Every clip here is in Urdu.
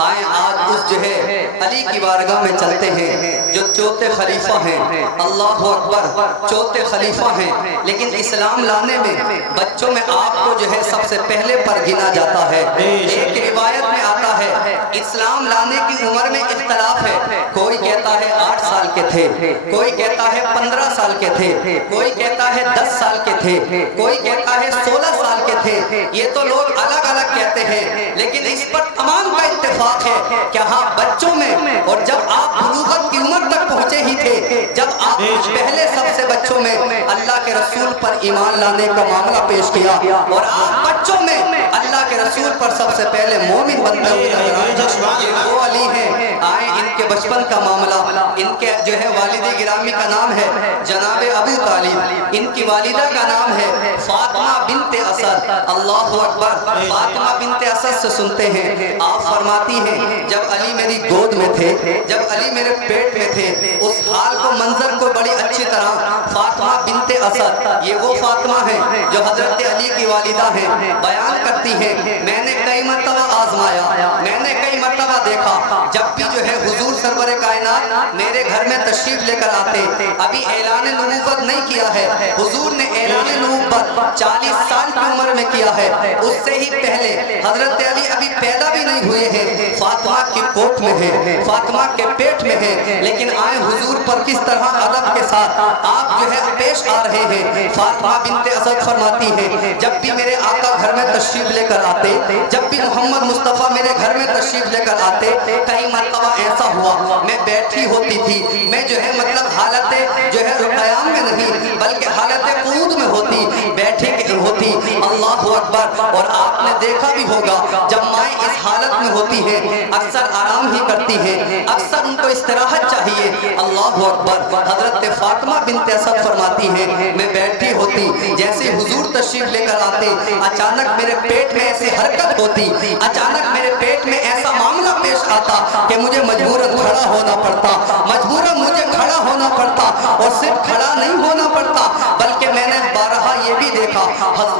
آئیں آج اس جو ہے علی کی بارگاہ میں چلتے ہیں جو چوتھے خلیفہ ہیں. اللہ اکبر, چوتھے خلیفہ ہیں, لیکن اسلام لانے میں بچوں میں آپ کو جو ہے سب سے پہلے پر گنا جاتا ہے. ایک روایت میں آتا ہے اسلام لانے کی عمر میں اختلاف ہے. کوئی کہتا ہے 8 سال کے تھے, کوئی کہتا ہے 15 سال کے تھے, کوئی کہتا ہے 10 سال کے تھے, کوئی کہتا ہے 16 سال کے تھے. یہ تو لوگ الگ الگ کہتے ہیں, لیکن اس پر تمام کا اتفاق ہے کہ ہاں بچوں میں, اور جب آپ بلوغت کی عمر تک پہنچے ہی تھے, جب آپ پہلے سب سے بچوں میں اللہ کے رسول پر ایمان لانے کا معاملہ پیش کیا, اور آپ بچوں میں اللہ کے رسول پر سب سے پہلے مومن بنتے ہوئے نظر آئے. یہ وہ علی ہیں. آئیں ان کے بچپن کا معاملہ, ان کے جو ہے والد گرامی کا نام ہے جناب ابو طالب, ان کی والدہ کا نام ہے فاطمہ بنت اسد. اللہ اکبر, فاطمہ بنت اسد سے سنتے ہیں آپ فرماتی ہیں جب علی میری گود میں تھے, جب علی میرے پیٹ میں تھے, اس حال کو منظر کو بڑی اچھی طرح فاطمہ بنت اسد, یہ وہ فاطمہ ہیں جو حضرت علی کی والدہ ہیں, بیان کرتی ہیں میں نے کئی مرتبہ آزمایا, میں نے کئی مرتبہ دیکھا جب بھی جو ہے حضور سرور کائنات میرے گھر میں تشریف لے کر آتے, ابھی اعلان نبوت نہیں کیا ہے, حضور نے اعلان نبوت 40 سال کی عمر میں کیا ہے, اس سے ہی پہلے حضرت علی ابھی پیدا بھی نہیں ہوئے ہیں, فاطمہ کی کوٹ میں ہیں, فاطمہ کے پیٹ میں ہیں, لیکن آئے حضور پر کس طرح ادب کے ساتھ آپ جو ہے پیش آ رہے ہیں. فاطمہ بنت اسد فرماتی ہیں جب بھی میرے آقا گھر میں تشریف لے کر آتے, جب بھی محمد مصطفیٰ میرے گھر میں تشریف لے کر آتے, کئی مرتبہ ایسا ہوا میں بیٹھی ہوتی تھی, میں جو ہے مطلب حالت جو ہے قیام میں نہیں بلکہ حالت قعود میں ہوتی, بیٹھی ہوتی. اللہ اکبر. اور آپ نے دیکھا بھی ہوگا جب مائیں اس حالت میں ہوتی ہیں اکثر آرام ہی کرتی ہیں, اکثر ان کو استراحت چاہیے. اللہ اکبر. حضرت فاطمہ بنت اسد فرماتی ہیں میں بیٹھی ہوتی, جیسے حضور تشریف لے کر آتے اچانک میرے پیٹ میں ایسی حرکت ہوتی, اچانک میرے پیٹ میں ایسا معاملہ پیش آتا کہ مجھے مجبوراً کھڑا ہونا پڑتا, مجبوراً مجھے کھڑا ہونا پڑتا, اور صرف کھڑا نہیں ہونا پڑتا بلکہ میں نے بارہا یہ بھی دیکھا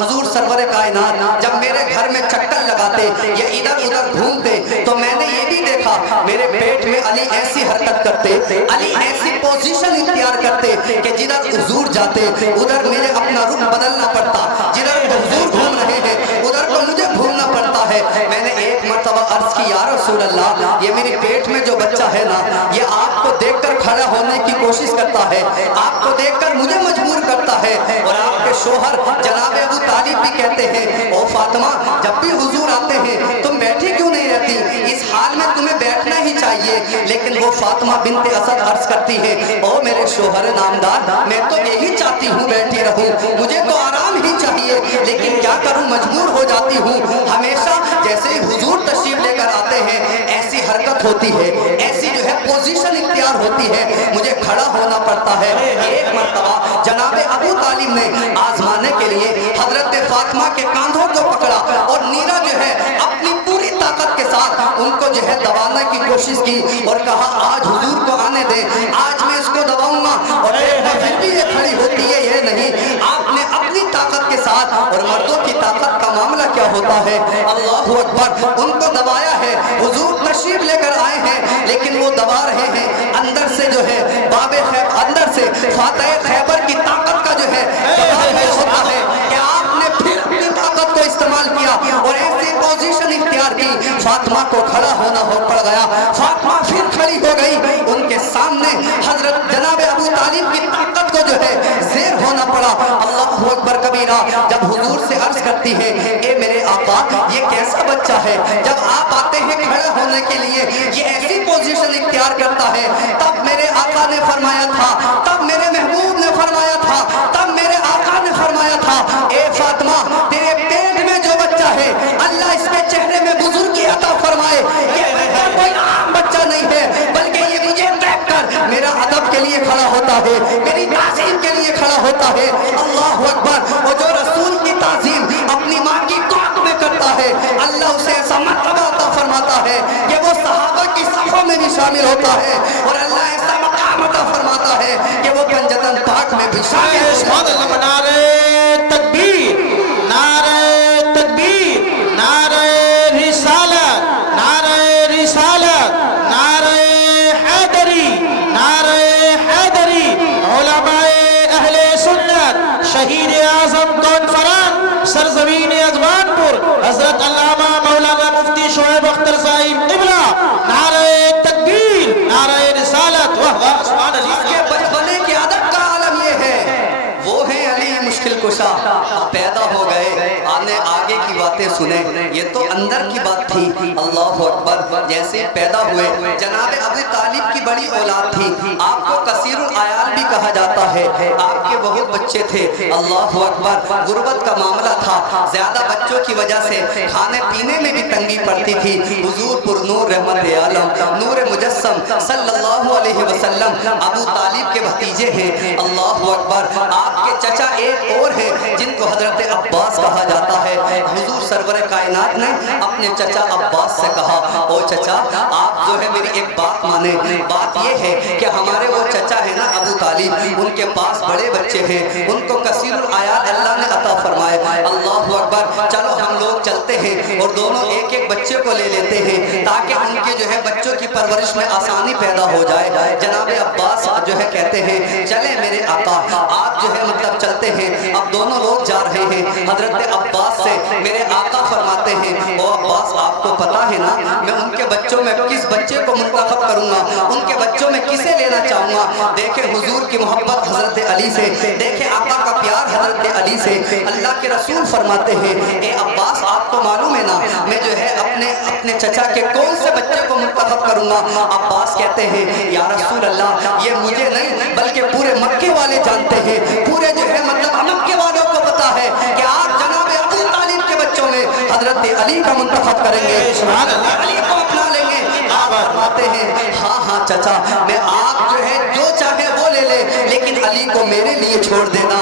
حضور سرور کائنات جب میرے گھر میں چکر لگاتے یا ادھر ادھر گھومتے تو میں نے یہ بھی دیکھا میرے پیٹ میں علی ایسی حرکت کرتے, علی ایسی پوزیشن اختیار کرتے کہ جدھر حضور جاتے ادھر میرے اپنا رخ بدلنا پڑتا, جدھر حضور گھوم رہے ہیں ادھر کو مجھے گھومنا پڑتا ہے. میں نے ایک مرتبہ عرض کی یا رسول اللہ, یہ میری پیٹ میں جو بچہ ہے نا یہ آپ کو دیکھ کر کھڑا ہونے کی کوشش کرتا ہے, آپ کو دیکھ کر مجھے مجبور کرتا ہے. اور آپ کے شوہر جناب ابو طالب بھی کہتے ہیں او فاطمہ جب بھی حضور آتے ہیں تم بیٹھی کیوں نہیں رہتی, اس حال میں تمہیں بیٹھنا ہی چاہیے. لیکن وہ فاطمہ بنت اسد عرض کرتی ہے او میرے شوہر نامدار, میں تو یہی چاہتی ہوں بیٹھی رہوں, مجھے تو آرام ہی چاہیے, لیکن کیا کروں مجبور ہو جاتی ہوں. ہمیشہ جیسے حضور تشریف لے کر آتے ہیں ایسی حرکت ہوتی ہے, ایسی جو ہے پوزیشن اختیار ہوتی ہے, مجھے کھڑا ہونا پڑتا ہے. ایک مرتبہ جناب ابو طالب نے آزمانے کے لیے حضرت فاطمہ کے کاندھوں کو پکڑا اور نیرا جو ہے اپنی پوری طاقت کے ساتھ ان کو جو ہے دبانے کی کوشش کی اور کہا آج حضور کو آنے دے, آج میں اس کو دباؤں گا. اور پھر بھی یہ کھڑی ہوتی ہے, یہ نہیں, آپ نے اپنی طاقت کے ساتھ, اور مردوں کی طاقت کا معاملہ کیا ہوتا ہے, اللہ اکبر, ان کو دبایا ہے. حضور تشریف لے کر آئے ہیں لیکن وہ دبا رہے ہیں, اندر سے جو ہے باب خیبر, اندر سے فاتح خیبر کی طاقت کا جو ہے جواب یہ ہوتا ہے کہ آپ نے پھر اپنی طاقت کو استعمال کیا اور ایسی پوزیشن اختیار کی فاطمہ کو کھڑا ہونا پڑ گیا. فاطمہ پھر کھڑی ہو گئی, ان کے سامنے حضرت جناب ابو طالب کی طاقت کو جو ہے زیر ہونا پڑا. اللہ اکبر کبیرہ. جب حضور سے عرض کرتی ہے اے میرے آقا یہ کیسا بچہ ہے, جب آپ آتے ہیں کھڑا ہونے کے لیے یہ ایسی پوزیشن اختیار کرتا ہے, تب میرے آقا نے فرمایا تھا, تب میرے محبوب نے فرمایا تھا, تب میرے آقا نے فرمایا تھا اے فاطمہ تیرے پیٹ میں جو بچہ ہے اللہ اس کے چہرے میں بزرگی عطا فرمائے. یہ بچہ کوئی عام بچہ نہیں ہے بلکہ یہ مجھے دیکھ کر میرا ادب کے لیے کھڑا ہوتا ہے, میری تعظیم کے لیے کھڑا ہوتا ہے. اللہ اکبر. اور جو رسول کی تعظیم اپنی ماں کی کوکھ میں کرتا ہے اللہ اسے ایسا مرتبہ عطا فرماتا ہے کہ وہ صحابہ کی صفوں میں بھی شامل ہوتا ہے, اور اللہ ایسا مقام عطا فرماتا ہے کہ وہ پنجتن پاک میں بھی شامل ہوتا ہے. نعرہ تکبیر, نعرہ تکبیر, نعرہ رسالت, نعرہ شہید اعظم کانفرنس سرزمین اذوان پور حضرت علامہ مولانا مفتی شعیب اختر صاحب قبلہ، نعرہ تکبیر، نعرہ رسالت، واہ واہ سبحان اللہ۔ کے بچپنے کی عادت کا عالم یہ ہے، وہ ہیں علی مشکل کشا، پیدا ہو گئے، آگے کی باتیں سنیں، یہ تو اندر کی بات تھی۔ اللہ اکبر، جیسے پیدا ہوئے جناب ابو طالب کی بڑی اولاد تھی، آپ کو کثیر العیال بھی کہا جاتا ہے، آپ کے بہت بچے تھے۔ اللہ اکبر، غربت کا معاملہ تھا، زیادہ بچوں کی وجہ سے کھانے پینے میں بھی تنگی پڑتی تھی۔ حضور پر نور رحمت عالم نور مجسم صلی اللہ علیہ وسلم ابو طالب کے بھتیجے ہیں۔ اللہ اکبر، آپ کے چچا ایک اور ہیں جن کو حضرت عباس کہا جاتا ہے۔ حضور سرور کائنات نے اپنے چچا عباس سے کہا، او چچا آپ جو ہے میری ایک بات مانیں، بات یہ ہے کہ ہمارے وہ چچا ہے نا ابو طالب، ان کے پاس بڑے بچے ہیں، ان کو کثیر العیال اللہ نے عطا فرمائے۔ اللہ اکبر، چلو ہم لوگ چلتے ہیں اور دونوں ایک ایک بچے کو لے لیتے ہیں تاکہ ان کے جو ہے بچوں کی پرورش میں آسانی پیدا ہو جائے۔ جناب عباس جو ہے کہتے ہیں چلیں میرے آقا، آپ جو ہے مطلب چلتے ہیں۔ اب دونوں لوگ جا رہے ہیں، حضرت عباس سے میرے آقا فرماتے ہیں، او عباس آپ کو پتا ہے نا میں ان کے بچوں میں کس بچے کو منتخب کروں گا، ان کے بچوں میں کسے لینا چاہوں گا۔ دیکھیں حضور کی محبت حضرت علی سے، دیکھیں آقا کا پیار حضرت علی سے۔ اللہ کے رسول فرماتے ہیں، اے عباس آپ کو معلوم ہے نا میں جو ہے اپنے چچا کے کون سے بچے کو منتخب کروں گا۔ عباس کہتے ہیں یا رسول اللہ یہ مجھے نہیں بلکہ پورے مکے والے جانتے ہیں، پورے جو ہے مطلب مکے والوں کو پتا ہے کہ آپ جناب ابو طالب کے بچوں میں حضرت علی کا منتخب کریں گے، علی کو اپنا لیں گے۔ آپ فرماتے ہیں ہاں ہاں چچا میں آپ جو ہے جو چاہے وہ لے لے لیکن علی کو میرے لیے چھوڑ دینا۔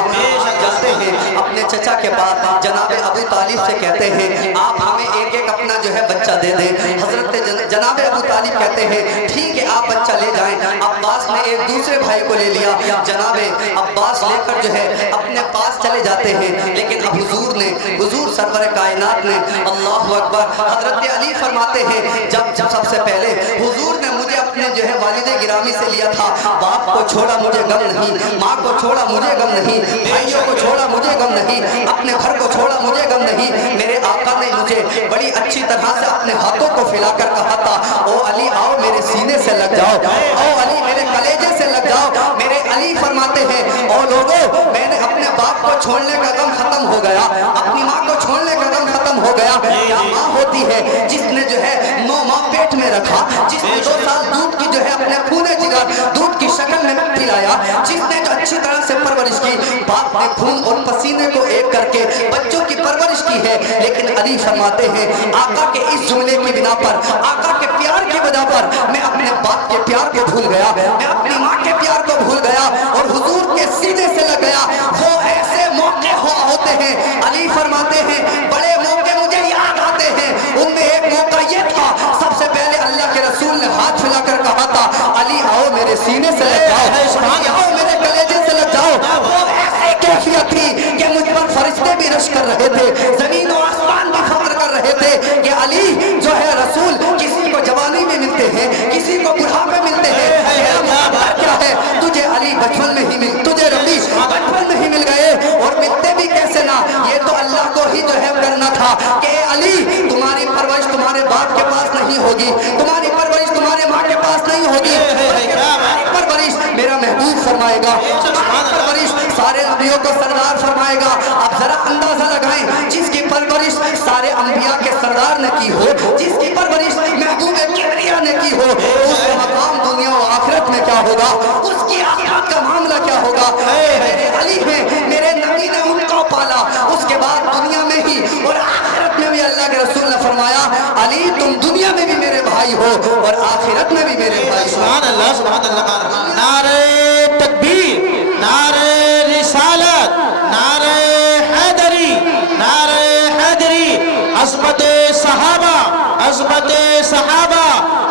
جاتے ہیں اپنے چچا کے بعد جناب ابو طالب سے کہتے ہیں آپ ہمیں ایک ایک اپنا جو ہے بچہ دے دیں۔ حضرت جناب ابو طالب کہتے ہیں ٹھیک ہے آپ بچہ لے جائیں۔ عباس نے ایک دوسرے بھائی کو لے لیا، جناب عباس لے کر جو ہے اپنے پاس چلے جاتے ہیں، لیکن اب حضور سرور کائنات نے اللہ اکبر حضرت علی فرماتے ہیں جب سب سے پہلے حضور نے مجھے اپنے جو ہے والد گرامی سے لیا تھا، باپ کو چھوڑا مجھے غم نہیں، ماں کو چھوڑا مجھے غم نہیں، بھائیوں کو چھوڑا مجھے غم نہیں، اپنے گھر کو چھوڑا مجھے غم نہیں۔ میرے آقا نے مجھے بڑی اچھی طرح سے اپنے ہاتھوں کو پھیلا کر کہا تھا او علی آؤ میرے سینے سے لگ جاؤ، او علی میرے کلیجے سے لگ جاؤ۔ میرے علی فرماتے ہیں او لوگوں میں نے اپنے باپ کو چھوڑنے کا غم ختم ہو گیا، اپنی ماں کو چھوڑنے کا غم ختم ہو گیا۔ کیا ماں ہوتی ہے جس نے جو ہے 9 ماہ پیٹ میں رکھا، جس نے 2 سال دودھ کی جو ہے اپنے خونے جگر دودھ کی شکل میں پلایا، جس نے جو اچھی طرح سے پرورش کی، باپ نے خون اور پسینے کو ایک کر کے بچوں کی پرورش کی ہے۔ لیکن علی فرماتے ہیں آقا کے اس جملے کی بنا پر، آقا کے پیار کی وجہ پر میں اپنے باپ کے پیار کو بھول گیا، میں اپنی ماں کے پیار کو بھول گیا اور حضور کے سینے سے لگ گیا۔ وہ ایسے موقع ہوتے ہیں علی فرماتے ہیں بڑے موقع مجھے یاد آتے ہیں، ان میں ایک موقع یہ تھا سب سے پہلے اللہ کے رسول نے ہاتھ پھیلا کر کہا تھا علی آؤ میرے سینے سے لگ جاؤ، علی آؤ میرے کلیجے سے لگ جاؤ۔ وہ ایسی کیفیت تھی کہ مجھ پر فرشتے بھی رش کر رہے تھے، زمین و آسمان بھی فخر کر رہے تھے کہ علی جو ہے رسول کسی کو جوانی میں ملتے ہیں، کسی کو بڑھاپے ملتے ہیں، میرا مقدر کیا ہے تجھے علی بچپن میں ہی مل، تجھے ربی بچپن میں ہی مل گئے اور ملتے بھی کیسے نہ، یہ تو اللہ کو ہی جو ہے کرنا تھا کہ علی تمہاری پرورش تمہارے باپ کے پاس نہیں ہوگی، تمہاری پرورش تمہارے ماں کے پاس نہیں ہوگی، پرورش میرا محبوب فرمائے گا، پرورش سارے نبیوں کو سردار فرمائے گا۔ آپ ذرا اندازہ لگائیں جس کی پرورش سارے انبیاء کے سردار نے کی ہو، جس کی پرورش محبوب کبریا نے کی ہو، اس کا مقام دنیا و آخرت میں کیا ہوگا، اس کی آخرت کا معاملہ کیا ہوگا۔ میرے علی میں میرے نبی نے ان کو پالا، اس کے بعد دنیا میں ہی اور آخرت میں بھی اللہ کے رسول نے فرمایا علی تم دنیا میں بھی میرے بھائی ہو اور آخرت میں بھی میرے بھائی۔ سبحان اللہ سبحان اللہ، نعرہ تکبیر، نعرہ رسالت، نعرہ حیدری، نعرہ حیدری، عظمت صحابہ، عظمت صحابہ،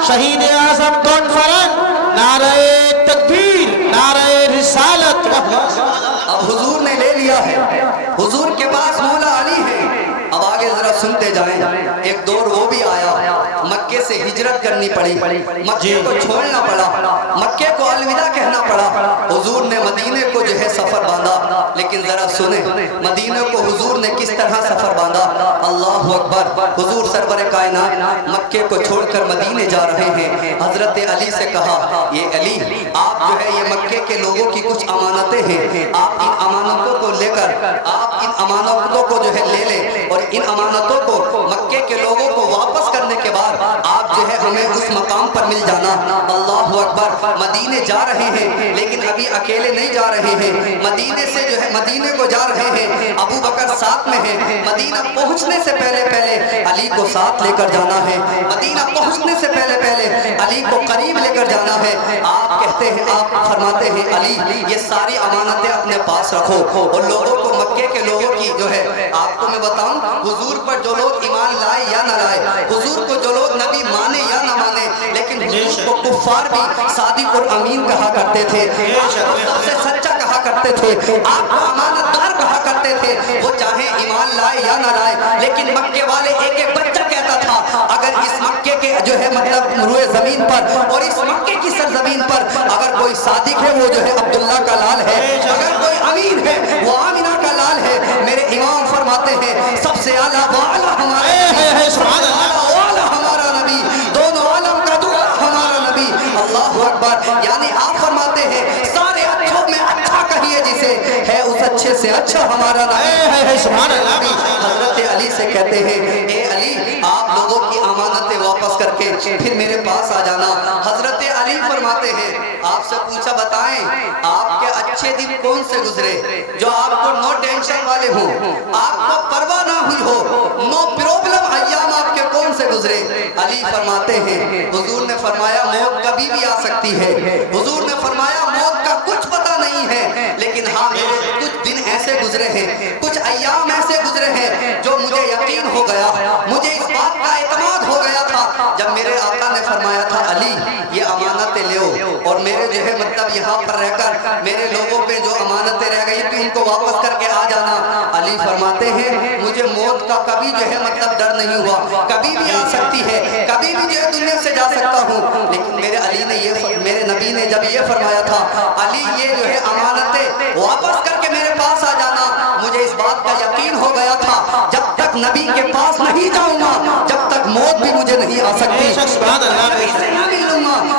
شہید اعظم کانفرنس، نعرہ تکبیر، نعرہ رسالت۔ اب حضور نے لے لیا ہے، حضور کے پاس مولا علی ہے، اب آگے ذرا سنتے جائیں۔ ایک دور وہ بھی آیا مکے مکے سے ہجرت کرنی پڑی، مکے کو چھوڑنا پڑا، مکے کو الوداع کہنا پڑا، حضور نے مدینے کو جو ہے سفر باندھا۔ لیکن ذرا سنیں مدینے کو حضور نے کس طرح سفر باندھا۔ اللہ اکبر، حضور سرور کائنات مکے کو چھوڑ کر مدینے جا رہے ہیں۔ حضرت علی سے کہا یہ علی آپ جو ہے یہ مکے کے لوگوں کی کچھ امانتیں ہیں، آپ ان امانتوں کو لے کر آپ ان امانتوں کو جو ہے لے لیں اور ان امانتوں کو مکے کے لوگوں کو واپس کرنے کے بعد آپ جو ہے ہمیں اس مقام پر مل جانا۔ اللہ اکبر، مدینے جا رہے ہیں لیکن ابھی اکیلے نہیں جا رہے ہیں، مدینے سے جو ہے مدینے کو جا رہے ہیں، ابو بکر ساتھ میں ہیں۔ مدینہ پہنچنے سے پہلے علی کو ساتھ لے کر جانا ہے، مدینہ پہنچنے سے پہلے علی کو قریب لے کر جانا ہے۔ آپ کہتے ہیں، آپ فرماتے ہیں علی یہ ساری امانتیں اپنے پاس رکھو اور لوگوں کو مکے کے لوگوں کی جو ہے آپ کو میں بتاؤں حضور پر جو لوگ ایمان لائے یا نہ لائے، حضور کو جو لوگ نبی مانے یا نہ مانے، لیکن حضور کو کفار بھی صادق اور امین کہا کرتے تھے، سب سے سچا کہا کرتے تھے، آپ کو امانت دار کہا کرتے تھے، وہ چاہے ایمان لائے یا نہ لائے۔ لیکن مکے والے ایک ایک بچہ کہتا تھا اگر اس مکے کے جو ہے مطلب روئے زمین پر اور اس مکے کی سرزمین پر اگر کوئی صادق ہے وہ جو ہے عبداللہ کا لال ہے، اگر کوئی امین ہے وہ آمینہ کا لال ہے۔ میرے امام فرماتے ہیں سب سے اعلیٰ والا ہمارا نبی، دونوں عالم کا دعا ہمارا نبی۔ اللہ اکبر، یعنی آپ فرماتے ہیں سارے اچھوں میں اچھا کہیے جسے ہے اس اچھے سے اچھا ہمارا نبی۔ حضرت علی سے کہتے ہیں اے علی آپ لوگوں کی امانتیں واپس کر کے پھر میرے پاس آ جانا۔ حضرت علی فرماتے ہیں آپ سے پوچھا بتائیں آپ کے اچھے دن کون سے گزرے جو آپ کو نو ٹینشن والے ہوں، آپ کو پرواہ نہ ہوئی ہو، نو پرابلم ایام آپ کے کون سے گزرے؟ علی فرماتے ہیں حضور نے فرمایا موت کبھی بھی آ سکتی ہے، حضور نے فرمایا موت کا کچھ پتہ نہیں ہے، لیکن ہاں میرے کچھ دن ایسے گزرے ہیں، کچھ ایام ایسے گزرے ہیں جو مجھے یقین ہو گیا، مجھے اس بات کا اعتماد ہو گیا تھا جب میرے آقا نے فرمایا تھا علی یہ امانتیں لے اور میرے جو ہے مطلب یہاں پر رہ کر میرے لوگوں پہ جو امانتیں رہ گئی تھی ان کو واپس کر کے آ جانا۔ علی فرماتے ہیں مجھے موت کا کبھی جو ہے مطلب ڈر نہیں ہوا، کبھی بھی آ سکتی ہے، کبھی بھی جو ہے دنیا سے جا سکتا ہوں، لیکن میرے علی نے میرے نبی نے جب یہ فرمایا تھا علی یہ جو ہے امانتیں واپس کر کے میرے پاس آ جانا، مجھے اس بات کا یقین ہو گیا تھا جب تک نبی کے پاس نہیں جاؤں گا جب تک موت بھی مجھے نہیں آ سکتی،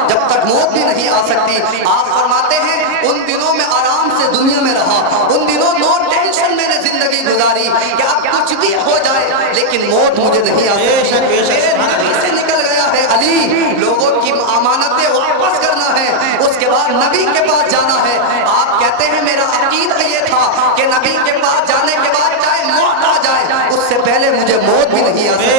جب تک موت بھی نہیں آ سکتی۔ آپ فرماتے ہیں ان دنوں میں آرام سے دنیا میں رہا، ان دنوں نو ٹینشن میں نے زندگی گزاری کہ اب کچھ بھی ہو جائے لیکن موت مجھے نہیں آ سکتی، میرے نبی سے نکل گیا ہے علی لوگوں کی امانتیں واپس کرنا ہے، اس کے بعد نبی کے پاس جانا ہے۔ آپ کہتے ہیں میرا عقیدہ یہ تھا کہ نبی کے پاس جانے کے بعد چاہے موت آ جائے اس سے پہلے مجھے موت بھی نہیں آ سکتی۔